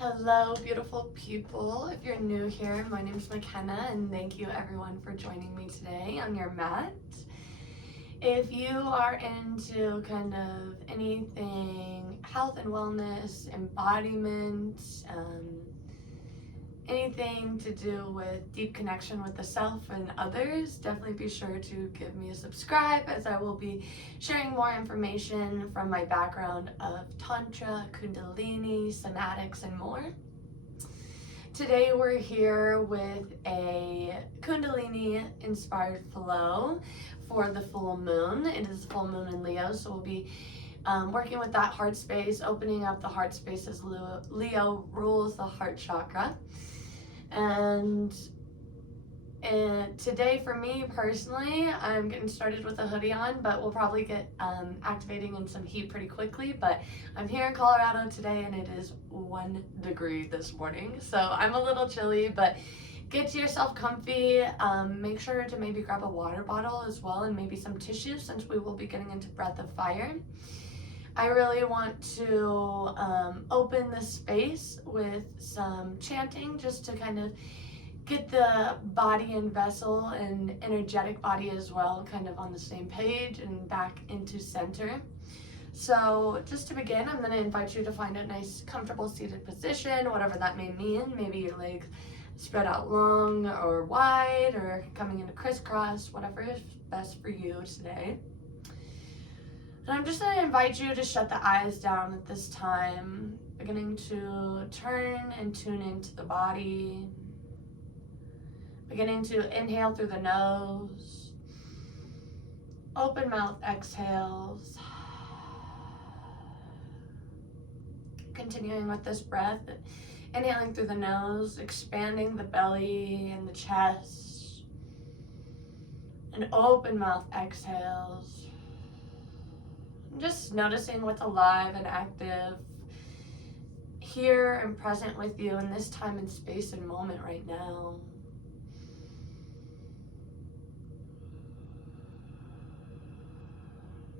Hello, beautiful people. If you're new here, my name is McKenna, and thank you everyone for joining me today on your mat. If you are into kind of anything health and wellness, embodiment, anything to do with deep connection with the self and others, definitely be sure to give me a subscribe, as I will be sharing more information from my background of Tantra, Kundalini, somatics, and more. Today we're here with a Kundalini inspired flow for the full moon. It is full moon in Leo, so we'll be working with that heart space, opening up the heart space as Leo rules the heart chakra. And today for me personally, I'm getting started with a hoodie on, but we'll probably get activating in some heat pretty quickly. But I'm here in Colorado today and it is 1 degree this morning, so I'm a little chilly, but get yourself comfy. Make sure to maybe grab a water bottle as well, and maybe some tissue, since we will be getting into breath of fire. I really want to open the space with some chanting, just to kind of get the body and vessel and energetic body as well kind of on the same page and back into center. So just to begin, I'm going to invite you to find a nice comfortable seated position, whatever that may mean. Maybe your legs spread out long or wide, or coming into crisscross, whatever is best for you today. And I'm just going to invite you to shut the eyes down at this time, beginning to turn and tune into the body, beginning to inhale through the nose, open mouth exhales, continuing with this breath, inhaling through the nose, expanding the belly and the chest, and open mouth exhales. Just noticing what's alive and active here and present with you in this time and space and moment right now.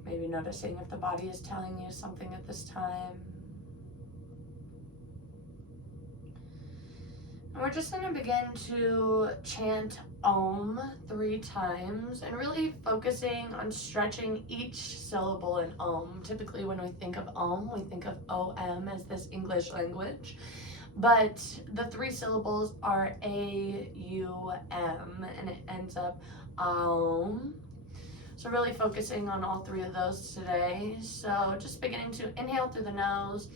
Maybe noticing if the body is telling you something at this time. And we're just going to begin to chant Om 3 times, and really focusing on stretching each syllable in Om. Typically when we think of Om, we think of OM as this English language, but the 3 syllables are AUM, and it ends up Om. So really focusing on all 3 of those today. So just beginning to inhale through the nose,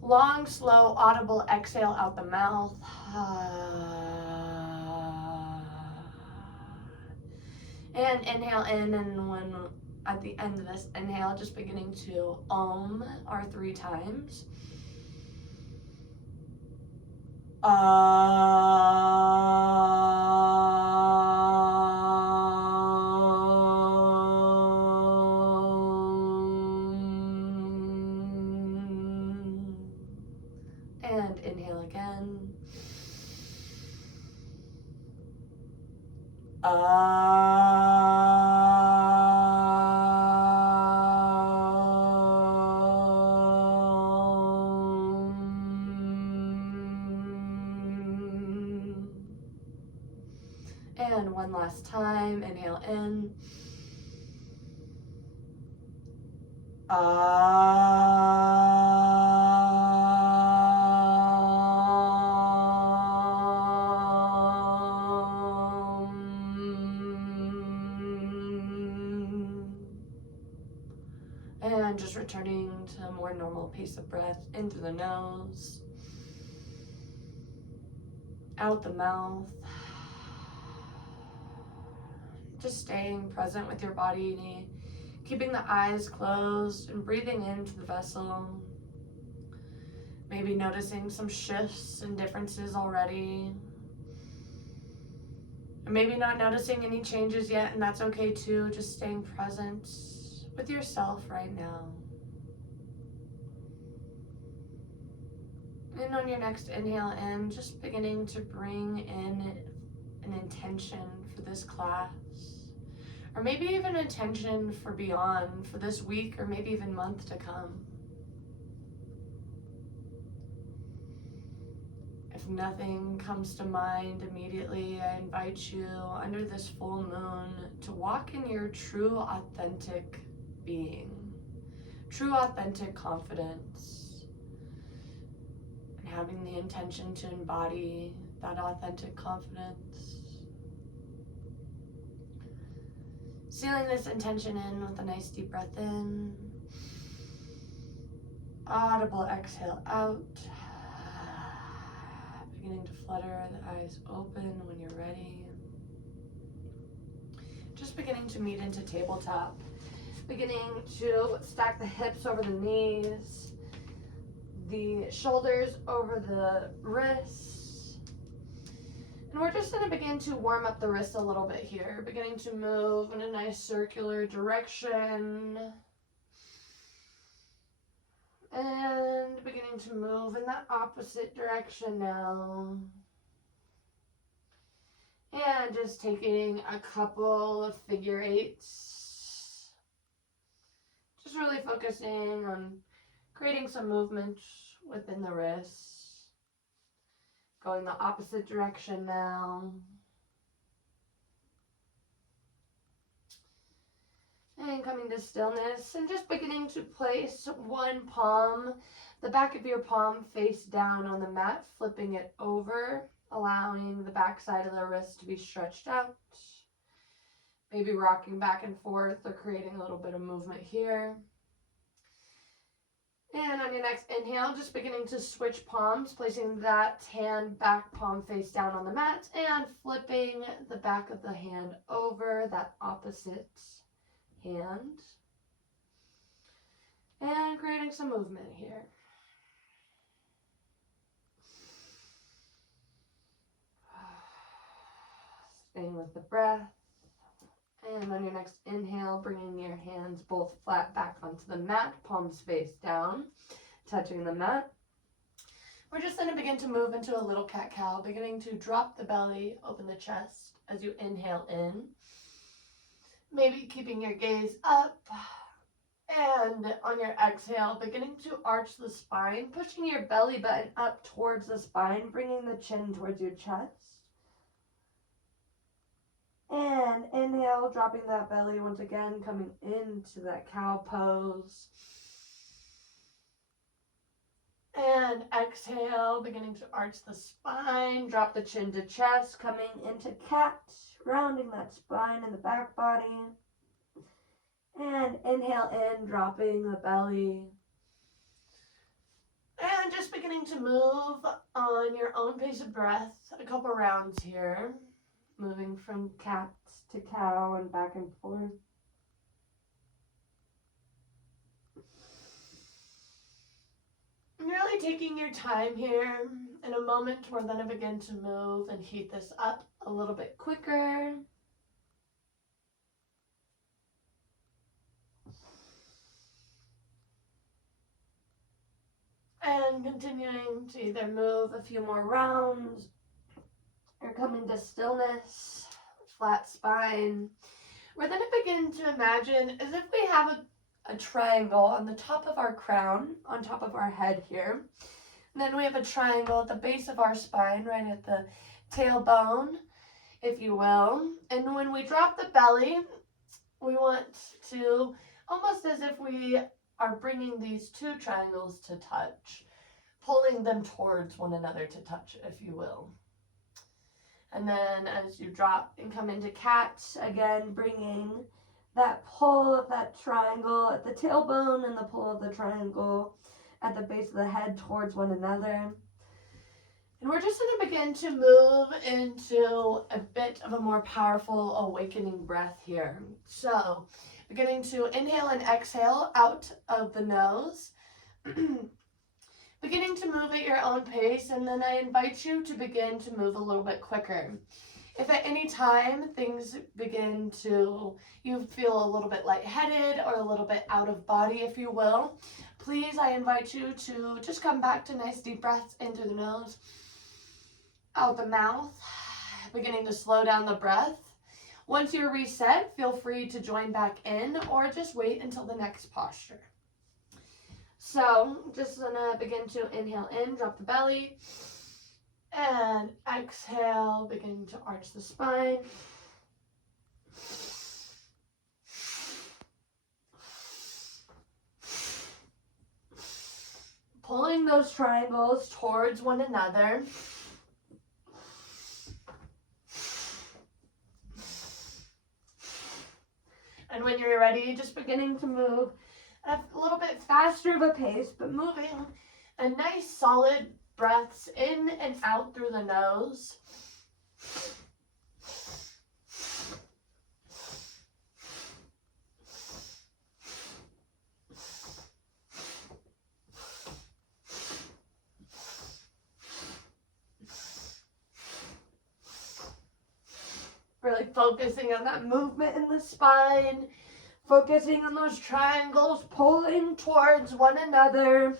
long, slow, audible exhale out the mouth. And inhale in, and when at the end of this inhale, just beginning to Om our 3 times. And inhale again. And one last time, inhale in. And just returning to a more normal pace of breath in through the nose, out the mouth. Just staying present with your body, keeping the eyes closed and breathing into the vessel. Maybe noticing some shifts and differences already. Or maybe not noticing any changes yet, and that's okay too. Just staying present with yourself right now. And on your next inhale in, just beginning to bring in an intention for this class, or maybe even intention for beyond, for this week or maybe even month to come. If nothing comes to mind immediately, I invite you under this full moon to walk in your true, authentic being, true, authentic confidence, and having the intention to embody that authentic confidence. Sealing this intention in with a nice deep breath in, audible exhale out. Beginning to flutter, the eyes open when you're ready. Just beginning to meet into tabletop. Beginning to stack the hips over the knees, the shoulders over the wrists. And we're just going to begin to warm up the wrists a little bit here. Beginning to move in a nice circular direction. And beginning to move in the opposite direction now. And just taking a couple of figure eights. Just really focusing on creating some movement within the wrists. Going the opposite direction now. And coming to stillness and just beginning to place one palm, the back of your palm face down on the mat, flipping it over, allowing the back side of the wrist to be stretched out. Maybe rocking back and forth or creating a little bit of movement here. And on your next inhale, just beginning to switch palms, placing that hand back palm face down on the mat and flipping the back of the hand over that opposite hand, and creating some movement here. Staying with the breath. And on your next inhale, bringing your hands both flat back onto the mat, palms face down, touching the mat. We're just going to begin to move into a little cat-cow, beginning to drop the belly, open the chest as you inhale in. Maybe keeping your gaze up, and on your exhale, beginning to arch the spine, pushing your belly button up towards the spine, bringing the chin towards your chest. And inhale, dropping that belly once again, coming into that cow pose. And exhale, beginning to arch the spine, drop the chin to chest, coming into cat, rounding that spine and the back body. And inhale in, dropping the belly. And just beginning to move on your own pace of breath, a couple rounds here. Moving from cat to cow and back and forth. Really taking your time here. In a moment, we're going to begin to move and heat this up a little bit quicker. And continuing to either move a few more rounds or coming to stillness, flat spine. We're going to begin to imagine as if we have a triangle on the top of our crown, on top of our head here. And then we have a triangle at the base of our spine, right at the tailbone, if you will. And when we drop the belly, we want to, almost as if we are bringing these two triangles to touch, pulling them towards one another to touch, if you will. And then as you drop and come into cat, again, bringing that pull of that triangle at the tailbone and the pull of the triangle at the base of the head towards one another. And we're just going to begin to move into a bit of a more powerful awakening breath here. So beginning to inhale and exhale out of the nose. Beginning to move at your own pace, and then I invite you to begin to move a little bit quicker. If at any time things begin to, you feel a little bit lightheaded or a little bit out of body, if you will, please, I invite you to just come back to nice deep breaths in through the nose, out the mouth, beginning to slow down the breath. Once you're reset, feel free to join back in or just wait until the next posture. So just gonna begin to inhale in, drop the belly, And exhale, beginning to arch the spine. Pulling those triangles towards one another. And when you're ready, just beginning to move at a little bit faster of a pace, but moving a nice solid breaths in and out through the nose. Really focusing on that movement in the spine, focusing on those triangles, pulling towards one another.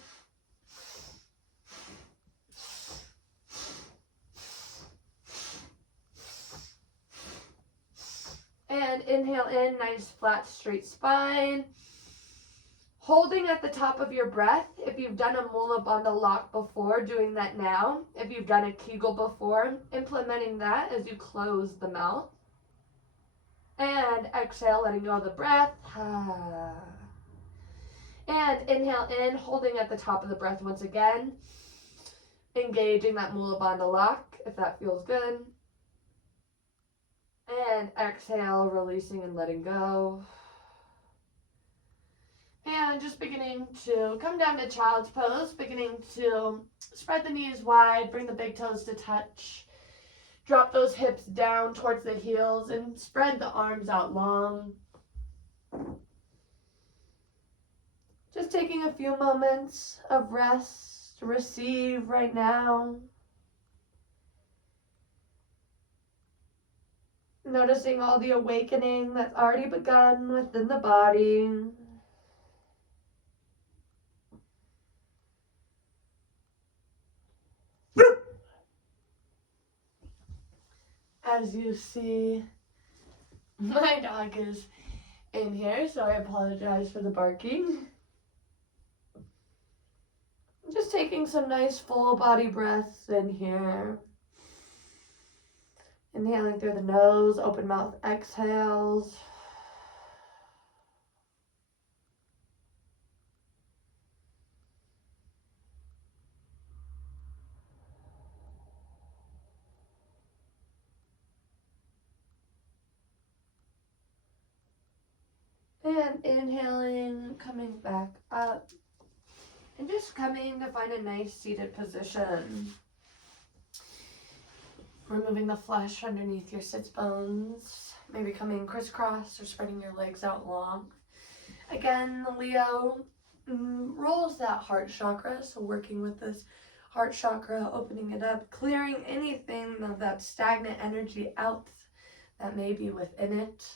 And inhale in, nice flat straight spine. Holding at the top of your breath. If you've done a Mula Bandha lock before, doing that now. If you've done a Kegel before, implementing that as you close the mouth. And exhale, letting go of the breath. And inhale in, holding at the top of the breath once again. Engaging that Mula Bandha lock, if that feels good. And exhale, releasing and letting go. And just beginning to come down to child's pose, beginning to spread the knees wide, bring the big toes to touch. Drop those hips down towards the heels and spread the arms out long. Just taking a few moments of rest to receive right now. Noticing all the awakening that's already begun within the body. As you see, my dog is in here, so I apologize for the barking. Just taking some nice full body breaths in here. Inhaling through the nose, open mouth exhales. And inhaling, coming back up. And just coming to find a nice seated position. Removing the flesh underneath your sits bones. Maybe coming crisscross or spreading your legs out long. Again, Leo rolls that heart chakra. So working with this heart chakra, opening it up, clearing anything of that stagnant energy out that may be within it.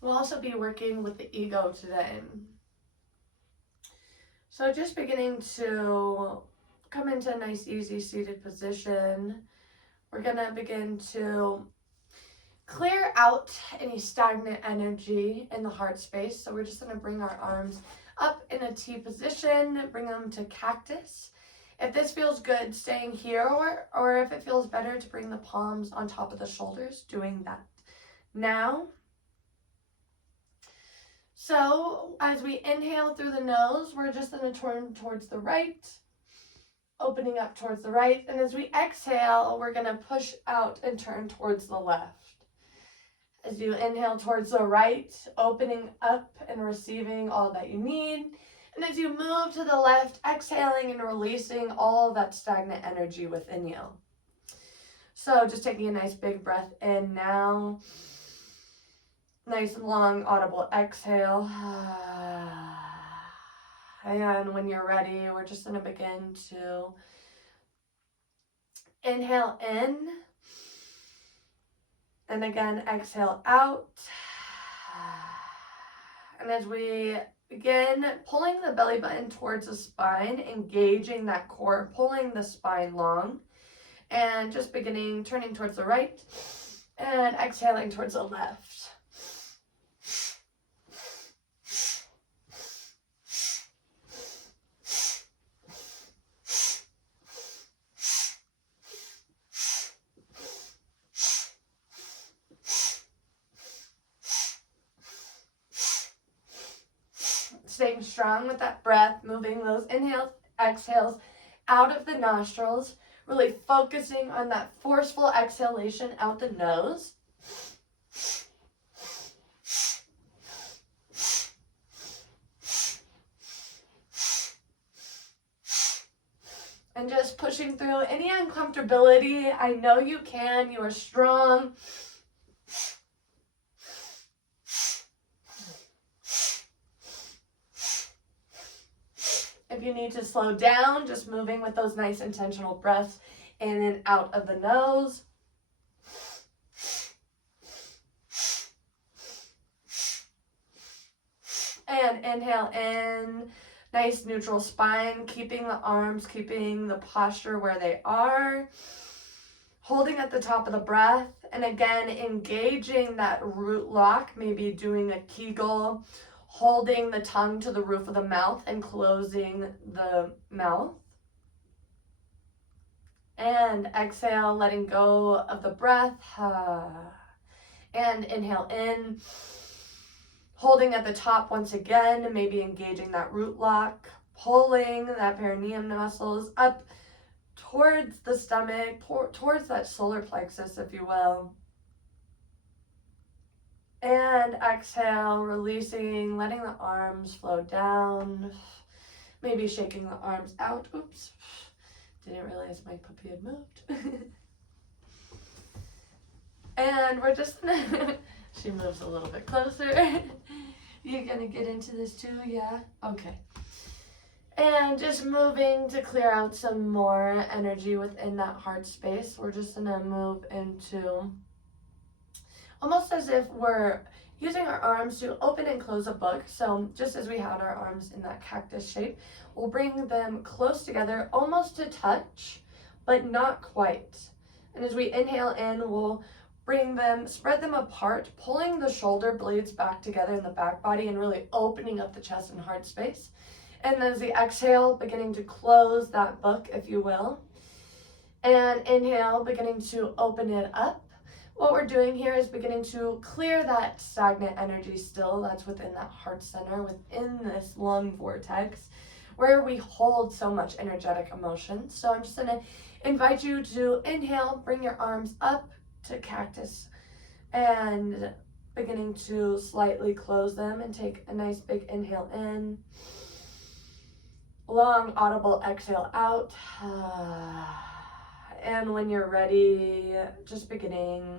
We'll also be working with the ego today. So just beginning to come into a nice, easy seated position. We're going to begin to clear out any stagnant energy in the heart space. So we're just going to bring our arms up in a T position, bring them to cactus. If this feels good, staying here, or if it feels better to bring the palms on top of the shoulders, doing that now. So as we inhale through the nose, we're just going to turn towards the right, opening up towards the right. And as we exhale, we're going to push out and turn towards the left. As you inhale towards the right, opening up and receiving all that you need. And as you move to the left, exhaling and releasing all that stagnant energy within you. So just taking a nice big breath in now. Nice long audible exhale. And when you're ready, we're just going to begin to inhale in. And again, exhale out. And as we begin pulling the belly button towards the spine, engaging that core, pulling the spine long. And just beginning, turning towards the right. And exhaling towards the left. staying strong with that breath, moving those inhales, exhales out of the nostrils, really focusing on that forceful exhalation out the nose. And just pushing through any uncomfortability. I know you can. You are strong. If you need to slow down, just moving with those nice intentional breaths in and out of the nose. And inhale in. Nice neutral spine, keeping the arms, keeping the posture where they are. Holding at the top of the breath. And again, engaging that root lock, maybe doing a Kegel, holding the tongue to the roof of the mouth and closing the mouth. And exhale, letting go of the breath. And inhale in. Holding at the top once again, maybe engaging that root lock, pulling that perineum muscles up towards the stomach, towards that solar plexus, if you will. And exhale, releasing, letting the arms flow down, maybe shaking the arms out. Oops, didn't realize my puppy had moved. And we're just gonna, she moves a little bit closer. You're gonna get into this too, yeah? Okay. And just moving to clear out some more energy within that heart space. We're just gonna move into almost as if we're using our arms to open and close a book. So just as we had our arms in that cactus shape, we'll bring them close together, almost to touch, but not quite. And as we inhale in, we'll bring them, spread them apart, pulling the shoulder blades back together in the back body and really opening up the chest and heart space. And as we exhale, beginning to close that book, if you will. And inhale, beginning to open it up. What we're doing here is beginning to clear that stagnant energy still that's within that heart center, within this lung vortex, where we hold so much energetic emotion. So I'm just gonna invite you to inhale, bring your arms up to cactus, and beginning to slightly close them and take a nice big inhale in. Long audible exhale out. And when you're ready, just beginning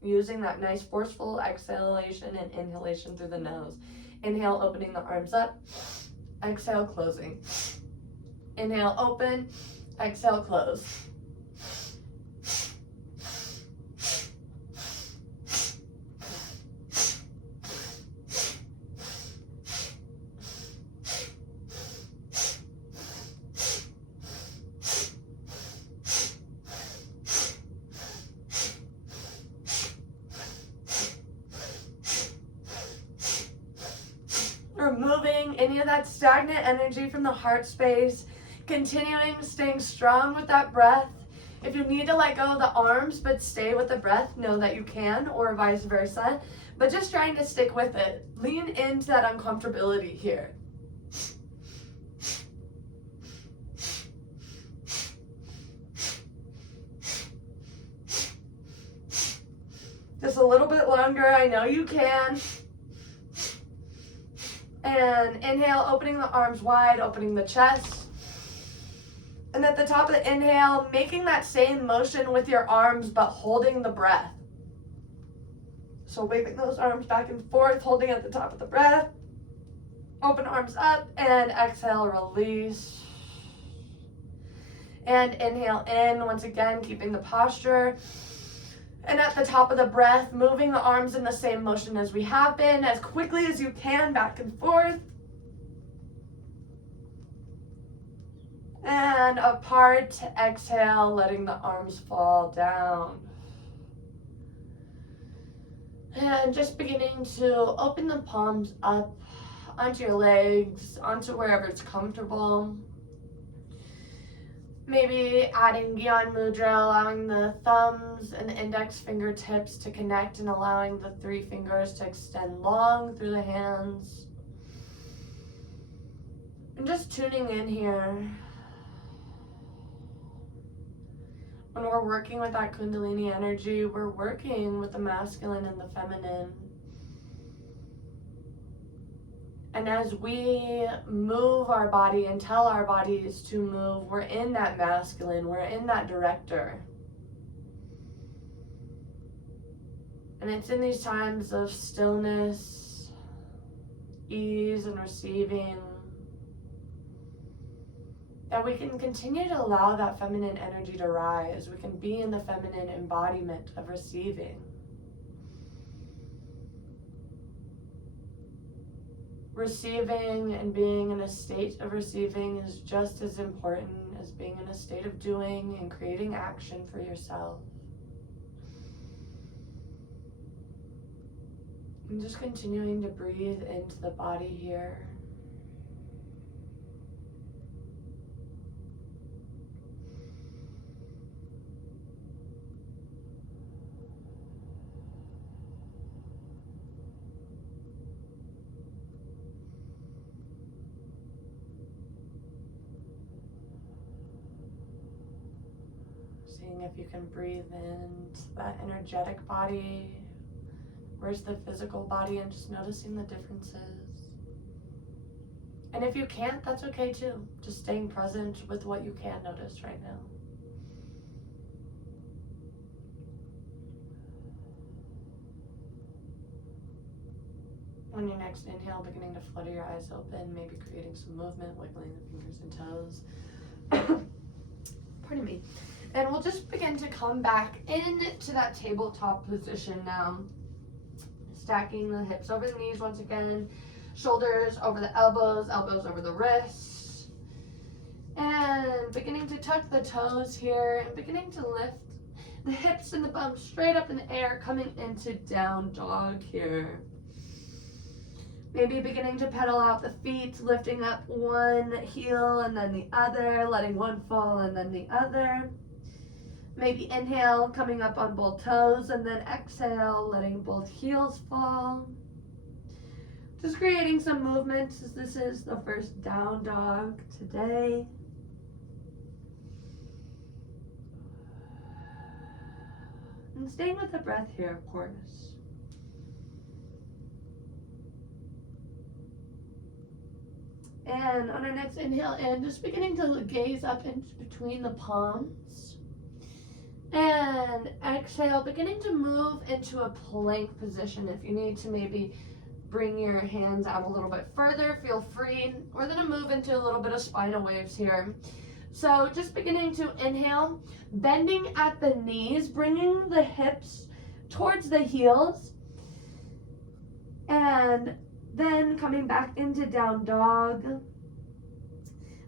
using that nice forceful exhalation and inhalation through the nose. Inhale, opening the arms up. Exhale, closing. Inhale, open. Exhale, close. Removing any of that stagnant energy from the heart space, continuing staying strong with that breath. If you need to let go of the arms but stay with the breath, know that you can, or vice versa, but just trying to stick with it. Lean into that uncomfortability here. Just a little bit longer, I know you can. And inhale, opening the arms wide, opening the chest. And at the top of the inhale, making that same motion with your arms, but holding the breath. So waving those arms back and forth, holding at the top of the breath. Open arms up, and exhale, release. And inhale in, once again, keeping the posture. And at the top of the breath, moving the arms in the same motion as we have been, as quickly as you can, back and forth. And apart, exhale, letting the arms fall down. And just beginning to open the palms up onto your legs, onto wherever it's comfortable. Maybe adding Gyan Mudra, allowing the thumbs and the index fingertips to connect and allowing the 3 fingers to extend long through the hands. And just tuning in here. When we're working with that Kundalini energy, we're working with the masculine and the feminine. And as we move our body and tell our bodies to move, we're in that masculine, we're in that director. And it's in these times of stillness, ease, and receiving that we can continue to allow that feminine energy to rise. We can be in the feminine embodiment of receiving. Receiving and being in a state of receiving is just as important as being in a state of doing and creating action for yourself. And just continuing to breathe into the body here. Seeing if you can breathe into that energetic body. Where's the physical body, and just noticing the differences. And if you can't, that's okay too. Just staying present with what you can notice right now. On your next inhale, beginning to flutter your eyes open, maybe creating some movement, wiggling the fingers and toes. Pardon me. And we'll just begin to come back into that tabletop position now. Stacking the hips over the knees once again, shoulders over the elbows, elbows over the wrists. And beginning to tuck the toes here and beginning to lift the hips and the bum straight up in the air, coming into down dog here. Maybe beginning to pedal out the feet, lifting up one heel and then the other, letting one fall and then the other. Maybe inhale, coming up on both toes, and then exhale, letting both heels fall. Just creating some movement, as this is the first down dog today. And staying with the breath here, of course. And on our next inhale in, just beginning to gaze up into between the palms. And exhale, beginning to move into a plank position. If you need to maybe bring your hands out a little bit further, feel free. We're going to move into a little bit of spinal waves here. So just beginning to inhale, bending at the knees, bringing the hips towards the heels. And then coming back into down dog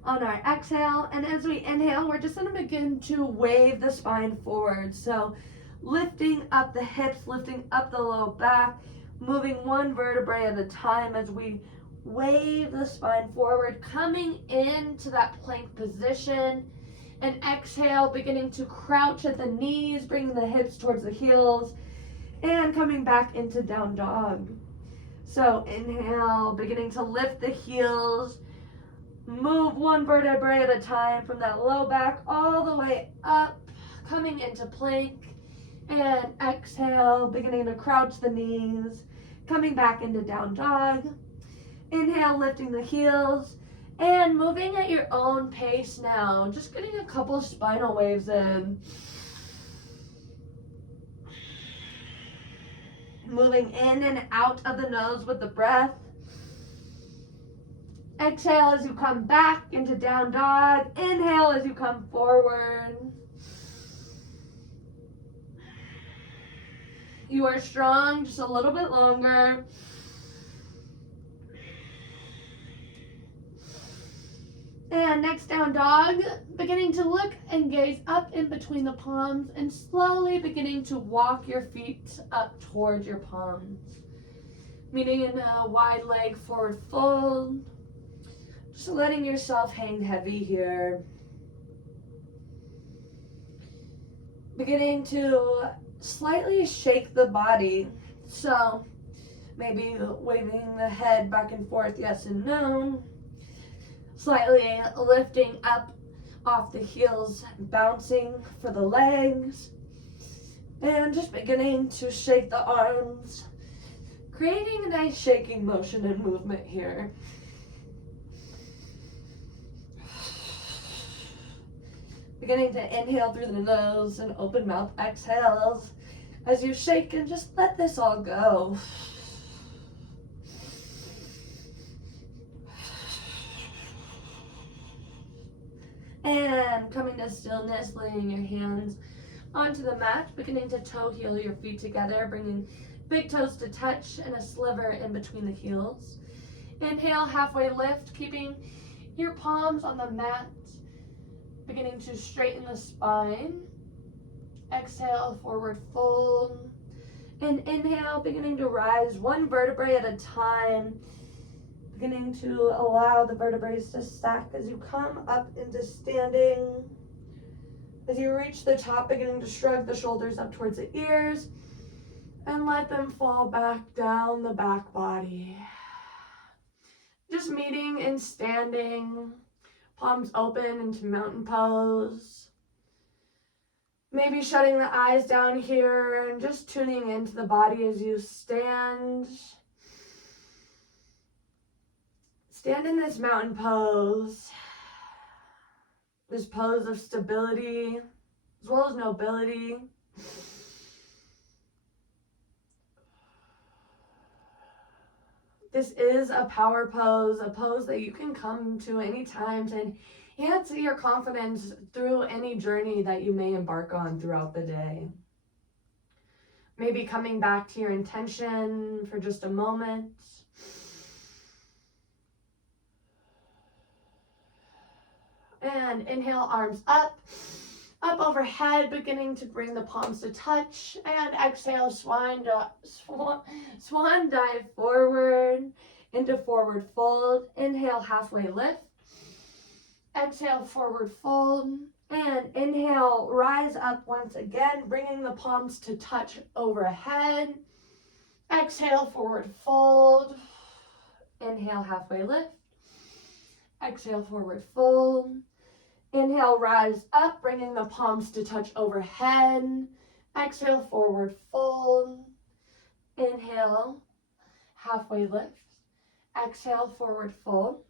on our exhale. And as we inhale, we're just going to begin to wave the spine forward. So lifting up the hips, lifting up the low back, moving one vertebrae at a time as we wave the spine forward, coming into that plank position. And exhale, beginning to crouch at the knees, bringing the hips towards the heels, and coming back into down dog. So inhale, beginning to lift the heels, move one vertebrae at a time from that low back all the way up, coming into plank. And exhale, beginning to crouch the knees, coming back into down dog. Inhale, lifting the heels, and moving at your own pace now. Just getting a couple spinal waves in. Moving in and out of the nose with the breath. Exhale as you come back into down dog. Inhale as you come forward. You are strong, just a little bit longer. And next down dog, beginning to look and gaze up in between the palms and slowly beginning to walk your feet up towards your palms. Meeting in a wide leg forward fold. Just letting yourself hang heavy here. Beginning to slightly shake the body. So maybe waving the head back and forth, yes and no. Slightly lifting up off the heels, bouncing for the legs, and just beginning to shake the arms, creating a nice shaking motion and movement here. Beginning to inhale through the nose and open mouth exhales as you shake and just let this all go. And coming to stillness, laying your hands onto the mat, beginning to toe heel your feet together, bringing big toes to touch and a sliver in between the heels. Inhale, halfway lift, keeping your palms on the mat, beginning to straighten the spine. Exhale, forward fold. And inhale, beginning to rise one vertebrae at a time, beginning to allow the vertebrae to stack as you come up into standing. As you reach the top, beginning to shrug the shoulders up towards the ears and let them fall back down the back body. Just meeting in standing, palms open into mountain pose. Maybe shutting the eyes down here and just tuning into the body as you stand. Stand in this mountain pose, this pose of stability as well as nobility. This is a power pose, a pose that you can come to anytime to enhance your confidence through any journey that you may embark on throughout the day. Maybe coming back to your intention for just a moment. And inhale, arms up overhead, beginning to bring the palms to touch. And exhale, swan dive forward into forward fold. Inhale, halfway lift. Exhale, forward fold. And inhale, rise up once again, bringing the palms to touch overhead. Exhale, forward fold. Inhale, halfway lift. Exhale, forward fold. Inhale, rise up, bringing the palms to touch overhead. Exhale, forward fold. Inhale, halfway lift. Exhale, forward fold.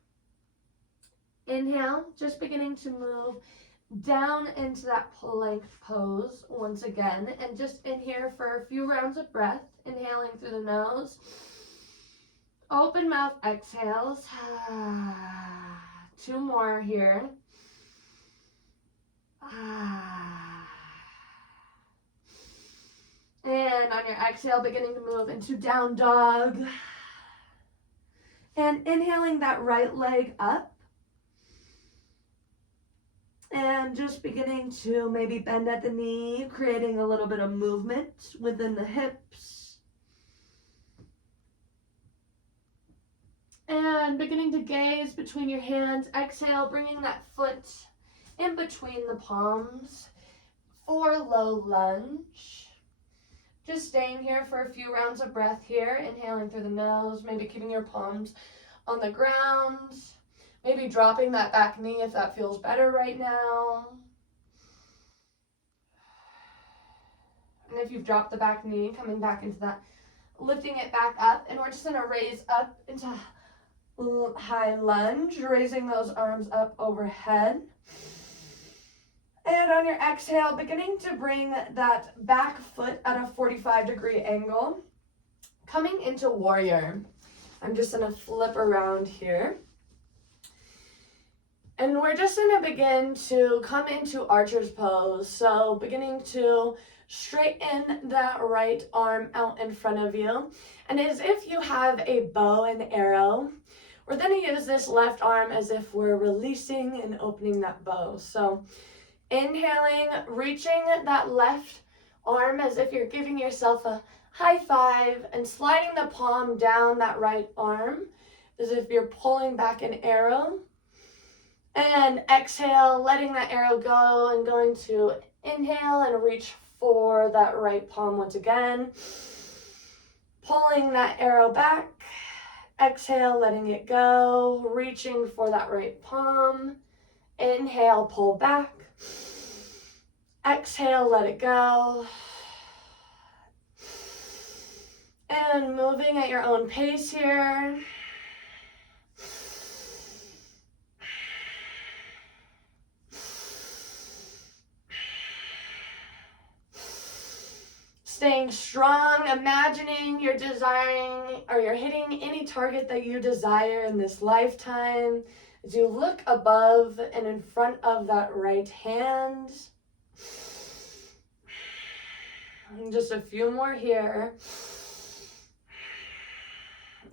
Inhale, just beginning to move down into that plank pose once again. And just in here for a few rounds of breath, inhaling through the nose. Open mouth exhales. 2 more here. And on your exhale, beginning to move into down dog. And inhaling that right leg up. And just beginning to maybe bend at the knee, creating a little bit of movement within the hips. And beginning to gaze between your hands. Exhale, bringing that foot in between the palms for low lunge. Just staying here for a few rounds of breath here, inhaling through the nose, maybe keeping your palms on the ground, maybe dropping that back knee if that feels better right now. And if you've dropped the back knee, coming back into that, lifting it back up, and we're just gonna raise up into high lunge, raising those arms up overhead. And on your exhale, beginning to bring that back foot at a 45-degree angle, coming into warrior. I'm just gonna flip around here. And we're just gonna begin to come into archer's pose. So beginning to straighten that right arm out in front of you. And as if you have a bow and arrow, we're gonna use this left arm as if we're releasing and opening that bow. So inhaling, reaching that left arm as if you're giving yourself a high five and sliding the palm down that right arm as if you're pulling back an arrow. And exhale, letting that arrow go and going to inhale and reach for that right palm once again. Pulling that arrow back. Exhale, letting it go, reaching for that right palm. Inhale, pull back. Exhale, let it go. And moving at your own pace here. Staying strong, imagining you're desiring or you're hitting any target that you desire in this lifetime. As you look above and in front of that right hand. And just a few more here.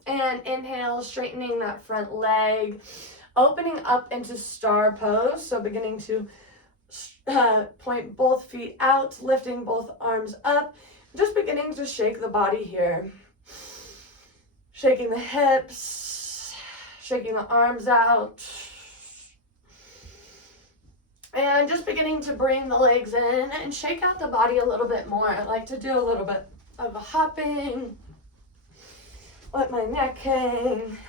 And inhale, straightening that front leg, opening up into star pose. So beginning to point both feet out, lifting both arms up. Just beginning to shake the body here. Shaking the hips, shaking the arms out. And just beginning to bring the legs in and shake out the body a little bit more. I like to do a little bit of a hopping. Let my neck hang.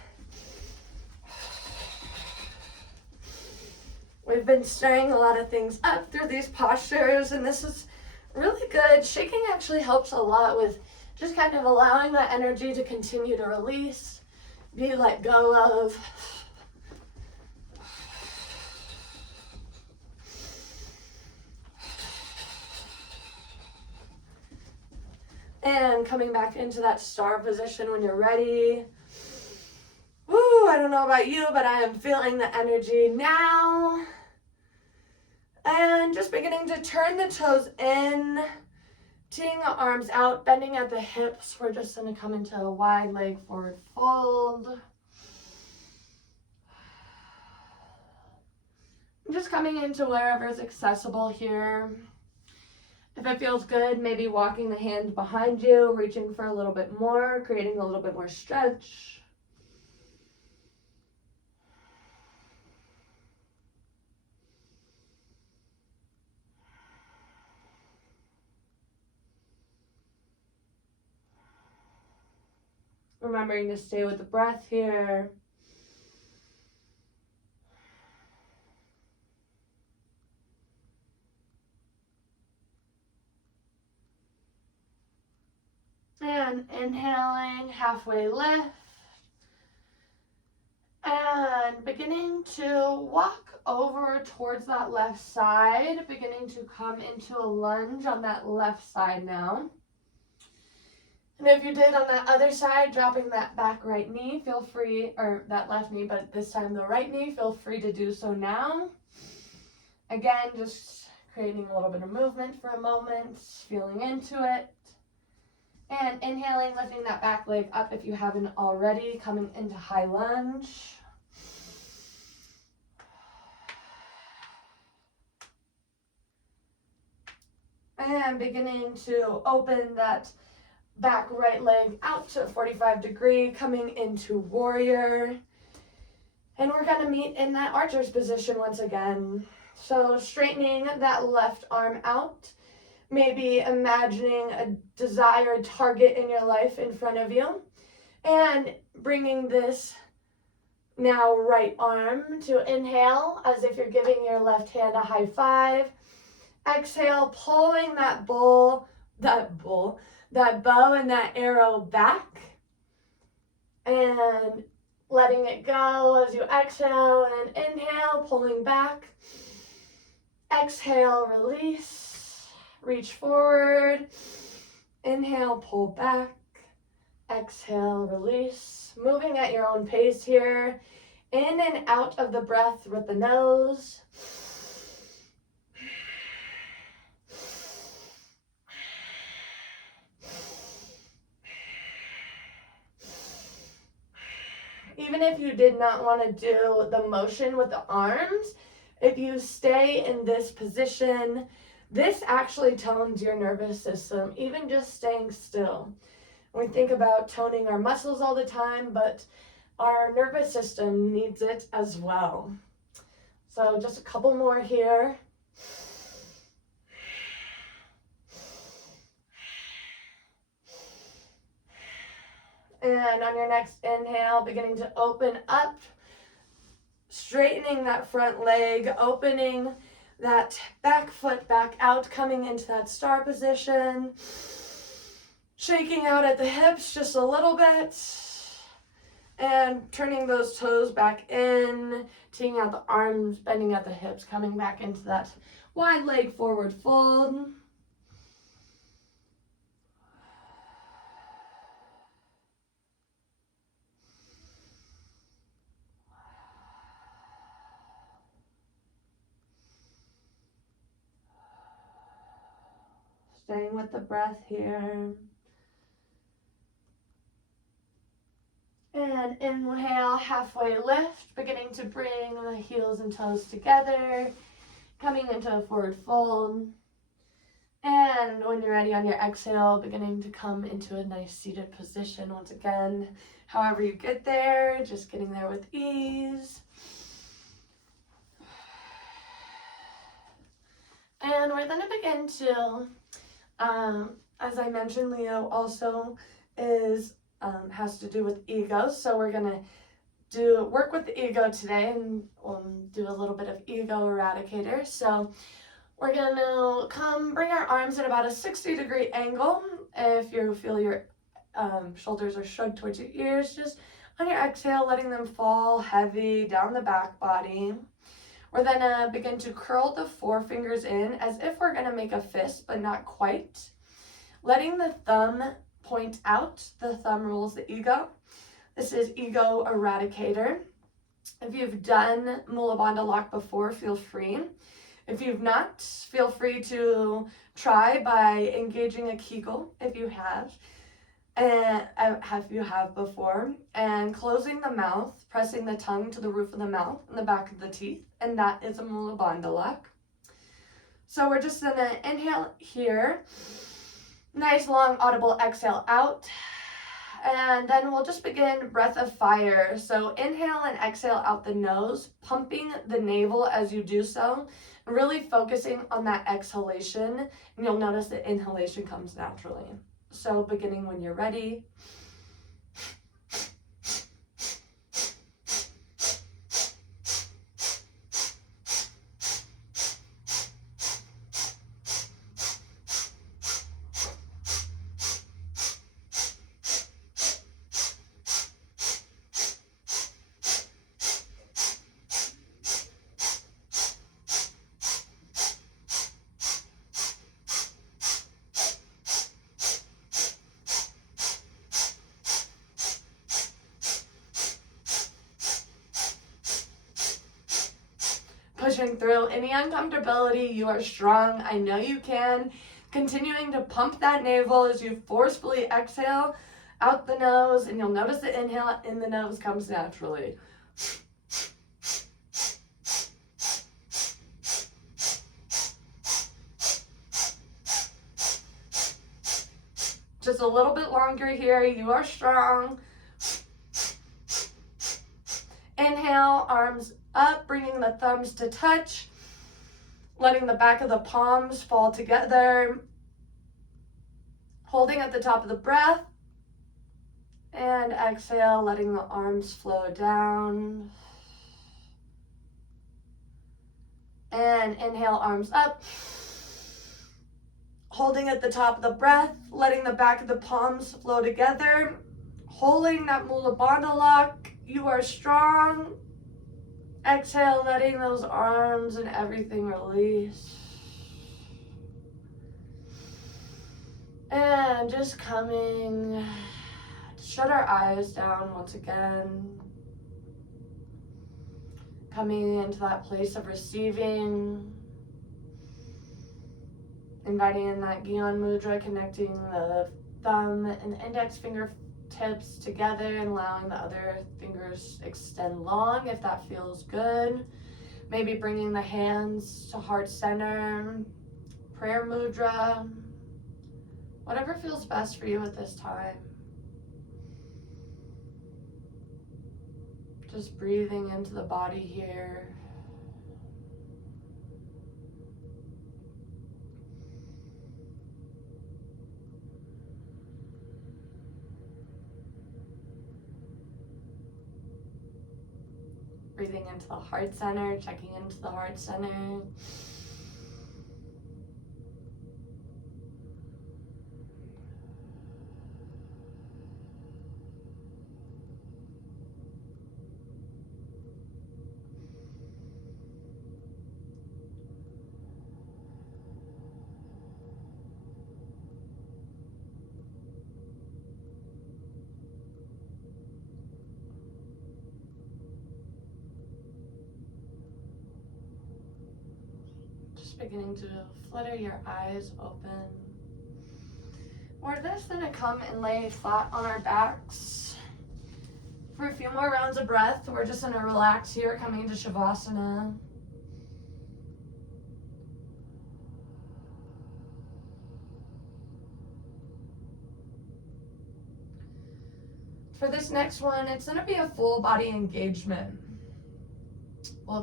We've been stirring a lot of things up through these postures, and this is really good. Shaking actually helps a lot with just kind of allowing that energy to continue to release, be let go of. And coming back into that star position when you're ready. Woo, I don't know about you, but I am feeling the energy now. And just beginning to turn the toes in, teeing the arms out, bending at the hips. We're just going to come into a wide leg forward fold. Just coming into wherever is accessible here. If it feels good, maybe walking the hand behind you, reaching for a little bit more, creating a little bit more stretch. Remembering to stay with the breath here. And inhaling, halfway lift. And beginning to walk over towards that left side, beginning to come into a lunge on that left side now. And if you did on that other side, dropping that back right knee, feel free, or that left knee, but this time the right knee, feel free to do so now. Again, just creating a little bit of movement for a moment, feeling into it. And inhaling, lifting that back leg up if you haven't already, coming into high lunge. And beginning to open that back right leg out to a 45 degree, coming into warrior. And we're going to meet in that archer's position once again. So straightening that left arm out, maybe imagining a desired target in your life in front of you, and bringing this now right arm to inhale as if you're giving your left hand a high five. Exhale, pulling that bow and that arrow back, and letting it go as you exhale and inhale, pulling back. Exhale, release, reach forward. Inhale, pull back. Exhale, release. Moving at your own pace here. In and out of the breath with the nose. Even if you did not want to do the motion with the arms, if you stay in this position, this actually tones your nervous system, even just staying still. We think about toning our muscles all the time, but our nervous system needs it as well. So just a couple more here. And on your next inhale, beginning to open up, straightening that front leg, opening that back foot back out, coming into that star position, shaking out at the hips just a little bit, and turning those toes back in, taking out the arms, bending at the hips, coming back into that wide leg forward fold. Staying with the breath here. And inhale, halfway lift, beginning to bring the heels and toes together, coming into a forward fold. And when you're ready on your exhale, beginning to come into a nice seated position once again. However you get there, just getting there with ease. And we're going to begin to, as I mentioned, Leo also has to do with ego. So we're going to work with the ego today and do a little bit of ego eradicator. So we're going to bring our arms at about a 60-degree angle. If you feel your shoulders are shrugged towards your ears, just on your exhale, letting them fall heavy down the back body. We're then going to begin to curl the forefingers in as if we're going to make a fist, but not quite. Letting the thumb point out. The thumb rules the ego. This is ego eradicator. If you've done Mula Bandha lock before, feel free. If you've not, feel free to try by engaging a Kegel if you have. If you have before, and closing the mouth, pressing the tongue to the roof of the mouth and the back of the teeth, and that is a Mula Bandha lock. So we're just gonna inhale here, nice long audible exhale out, and then we'll just begin breath of fire. So inhale and exhale out the nose, pumping the navel as you do so, really focusing on that exhalation, and you'll notice the inhalation comes naturally. So beginning when you're ready. Pushing through any uncomfortability. You are strong. I know you can. Continuing to pump that navel as you forcefully exhale out the nose, and you'll notice the inhale in the nose comes naturally. Just a little bit longer here. You are strong. Inhale, arms up, bringing the thumbs to touch, letting the back of the palms fall together, holding at the top of the breath, and exhale, letting the arms flow down. And inhale, arms up, holding at the top of the breath, letting the back of the palms flow together, holding that Mula Bandha lock. You are strong. Exhale, letting those arms and everything release. And just coming to shut our eyes down once again. Coming into that place of receiving. Inviting in that Gyan Mudra, connecting the thumb and the index finger tips together and allowing the other fingers extend long if that feels good. Maybe bringing the hands to heart center, prayer mudra, whatever feels best for you at this time. Just breathing into the body here. breathing into the heart center, checking into the heart center. Beginning to flutter your eyes open. We're just going to come and lay flat on our backs for a few more rounds of breath. We're just going to relax here, coming into Shavasana. For this next one, it's going to be a full body engagement. We'll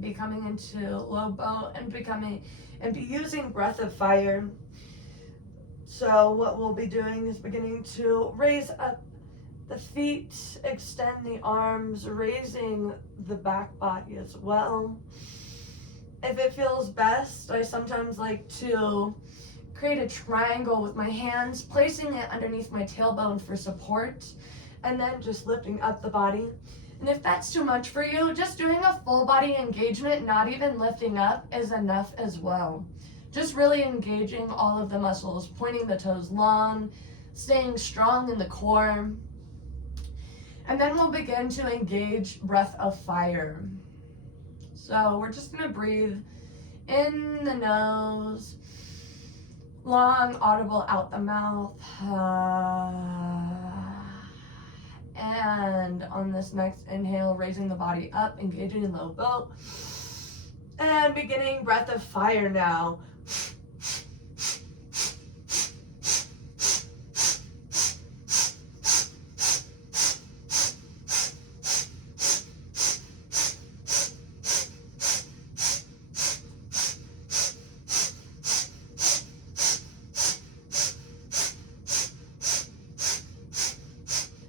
be coming into low boat and be using breath of fire. So what we'll be doing is beginning to raise up the feet, extend the arms, raising the back body as well. If it feels best, I sometimes like to create a triangle with my hands, placing it underneath my tailbone for support, and then just lifting up the body. And if that's too much for you, just doing a full body engagement, not even lifting up, is enough as well. Just really engaging all of the muscles, pointing the toes long, staying strong in the core. And then we'll begin to engage breath of fire. So we're just going to breathe in the nose, long, audible out the mouth. And on this next inhale, raising the body up, engaging in low boat. And beginning breath of fire now.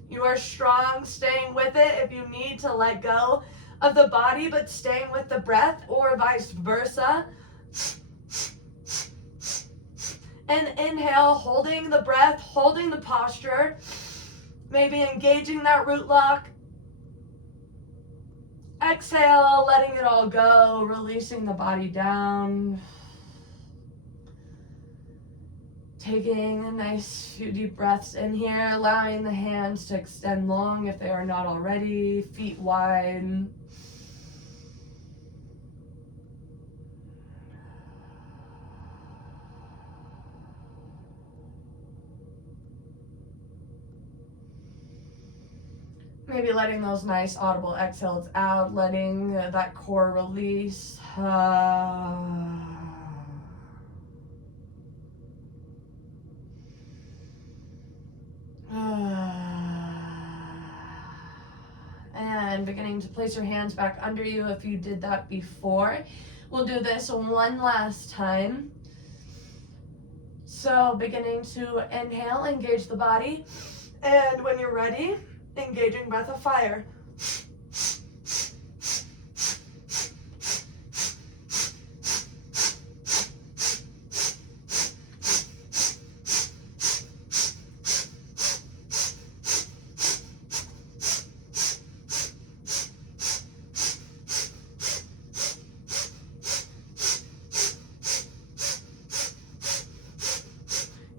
You are strong, staying with it. If you need to let go of the body, but staying with the breath, or vice versa. And inhale, holding the breath, holding the posture, maybe engaging that root lock. Exhale, letting it all go, releasing the body down. Taking a nice few deep breaths in here, allowing the hands to extend long if they are not already, feet wide. Maybe letting those nice audible exhales out, letting that core release. And beginning to place your hands back under you if you did that before. We'll do this one last time. So beginning to inhale, engage the body. And when you're ready, engaging breath of fire.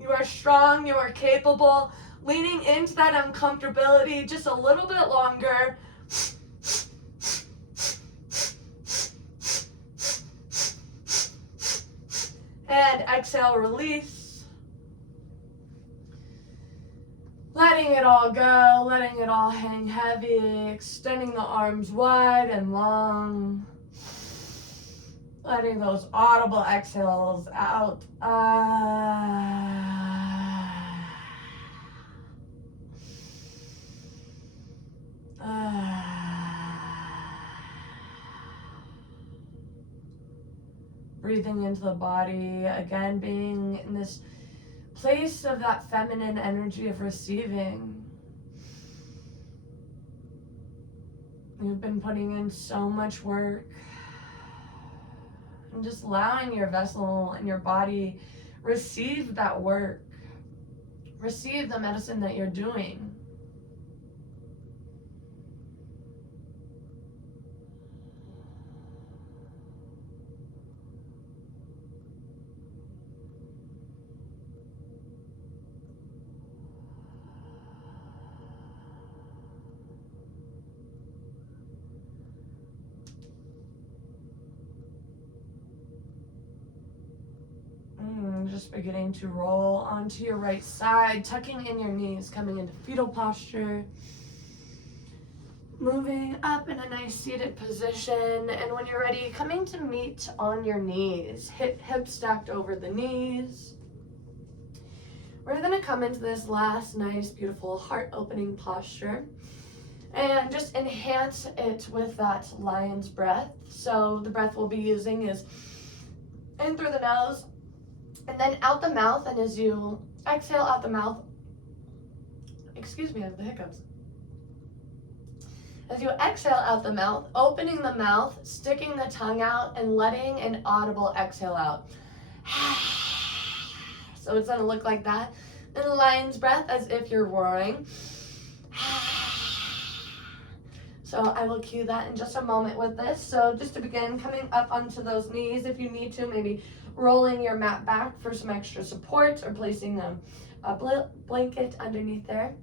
You are strong, you are capable. Leaning into that uncomfortability just a little bit longer. And exhale, release. Letting it all go, letting it all hang heavy, extending the arms wide and long. Letting those audible exhales out. Breathing into the body, again being in this place of that feminine energy of receiving. You've been putting in so much work. And just allowing your vessel and your body receive that work. Receive the medicine that you're doing. Just beginning to roll onto your right side, tucking in your knees, coming into fetal posture. Moving up in a nice seated position, and when you're ready, coming to meet on your knees, hips stacked over the knees. We're going to come into this last nice, beautiful heart-opening posture and just enhance it with that lion's breath. So the breath we'll be using is in through the nose and then out the mouth, and as you exhale out the mouth, excuse me, I have the hiccups. As you exhale out the mouth, opening the mouth, sticking the tongue out, and letting an audible exhale out. So it's going to look like that. And a lion's breath as if you're roaring. So I will cue that in just a moment with this. So just to begin, coming up onto those knees, if you need to, maybe rolling your mat back for some extra support, or placing a blanket underneath there.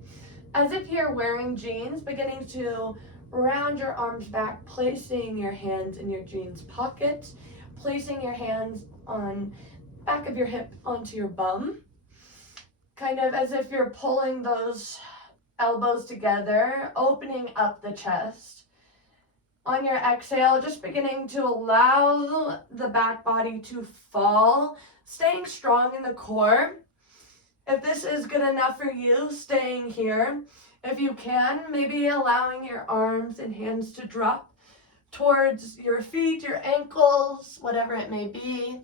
As if you're wearing jeans, beginning to round your arms back, placing your hands in your jeans pocket, placing your hands on back of your hip onto your bum, kind of as if you're pulling those elbows together, opening up the chest. On your exhale, just beginning to allow the back body to fall, staying strong in the core. If this is good enough for you, staying here. If you can, maybe allowing your arms and hands to drop towards your feet, your ankles, whatever it may be.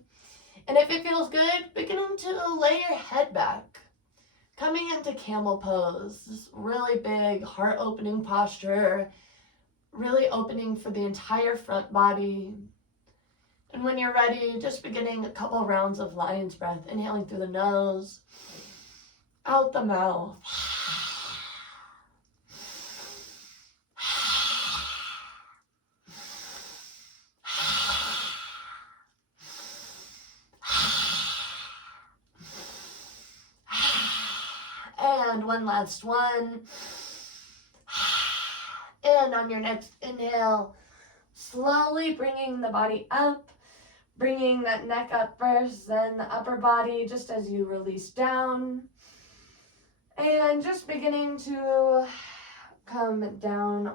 And if it feels good, beginning to lay your head back. Coming into camel pose, this really big heart-opening posture, really opening for the entire front body. And when you're ready, just beginning a couple rounds of lion's breath, inhaling through the nose, out the mouth. And one last one. And on your next inhale, slowly bringing the body up, bringing that neck up first, then the upper body just as you release down. And just beginning to come down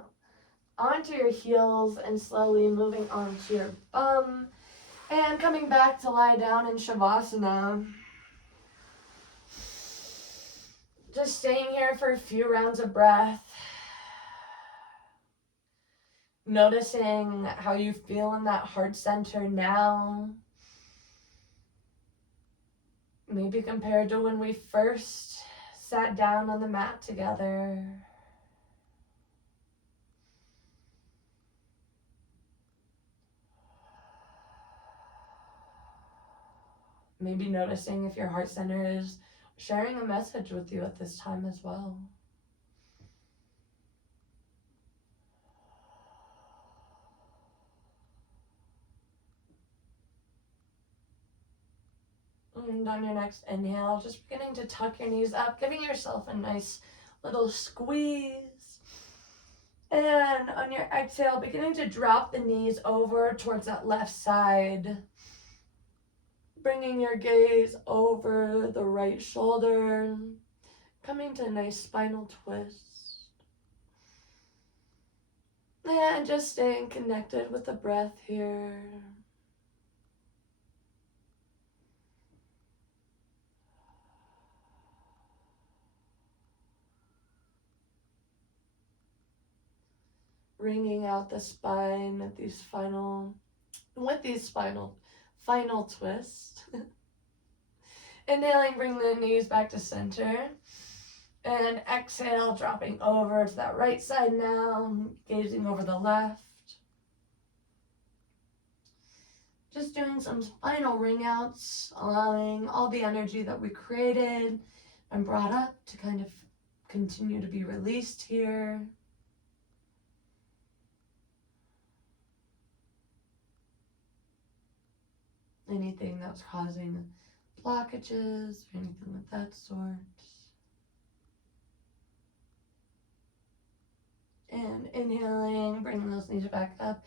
onto your heels and slowly moving onto your bum. And coming back to lie down in Shavasana. Just staying here for a few rounds of breath. Noticing how you feel in that heart center now. Maybe compared to when we first sat down on the mat together. Maybe noticing if your heart center is sharing a message with you at this time as well. And on your next inhale, just beginning to tuck your knees up, giving yourself a nice little squeeze. And on your exhale, beginning to drop the knees over towards that left side. Bringing your gaze over the right shoulder, coming to a nice spinal twist. And just staying connected with the breath here. Wringing out the spine with these final twist. Inhaling, bring the knees back to center. And exhale, dropping over to that right side now, gazing over the left. Just doing some final ring outs, allowing all the energy that we created and brought up to kind of continue to be released here. Anything that's causing blockages or anything of that sort. And inhaling, bringing those knees back up,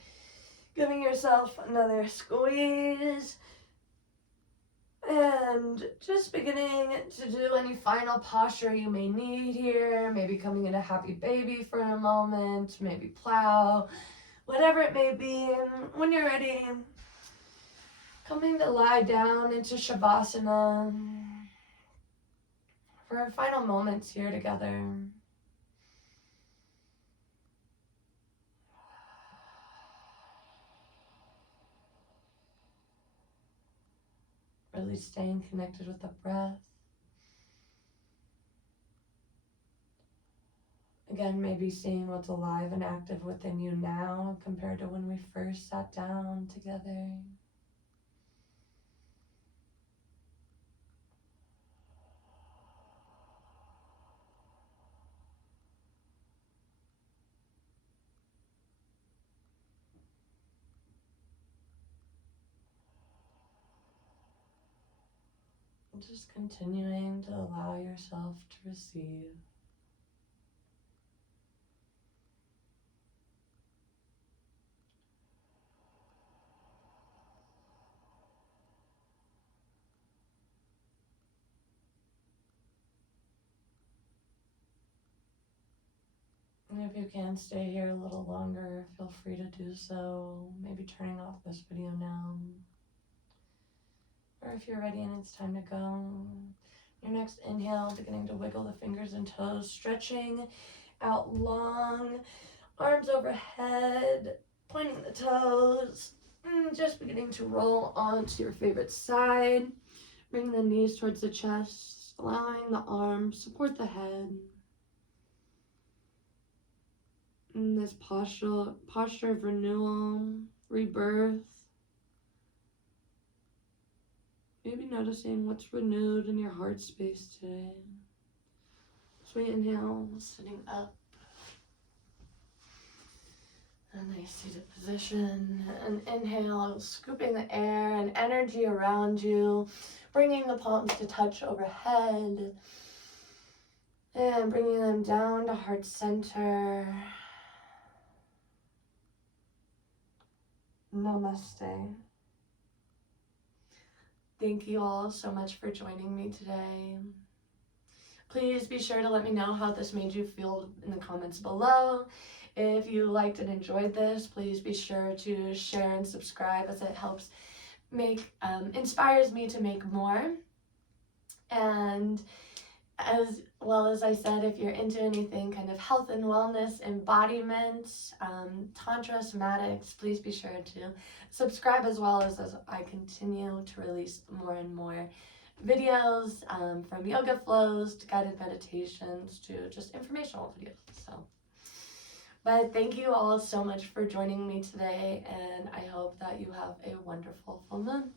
giving yourself another squeeze. And just beginning to do any final posture you may need here. Maybe coming into happy baby for a moment, maybe plow, whatever it may be. And when you're ready, coming to lie down into Shavasana for our final moments here together. Really staying connected with the breath. Again, maybe seeing what's alive and active within you now compared to when we first sat down together. And just continuing to allow yourself to receive. And if you can stay here a little longer, feel free to do so. Maybe turning off this video now. Or if you're ready and it's time to go, your next inhale, beginning to wiggle the fingers and toes, stretching out long, arms overhead, pointing the toes, just beginning to roll onto your favorite side. Bring the knees towards the chest, allowing the arms support the head. In this posture of renewal, rebirth. Maybe noticing what's renewed in your heart space today. As we inhale, sitting up. A nice seated position. And inhale, scooping the air and energy around you, bringing the palms to touch overhead. And bringing them down to heart center. Namaste. Thank you all so much for joining me today. Please be sure to let me know how this made you feel in the comments below. If you liked and enjoyed this, please be sure to share and subscribe, as it helps inspires me to make more. And as well as I said, if you're into anything kind of health and wellness, embodiment, tantra, somatics, please be sure to subscribe, as well as I continue to release more and more videos, from yoga flows to guided meditations to just informational videos. But thank you all so much for joining me today, and I hope that you have a wonderful full moon.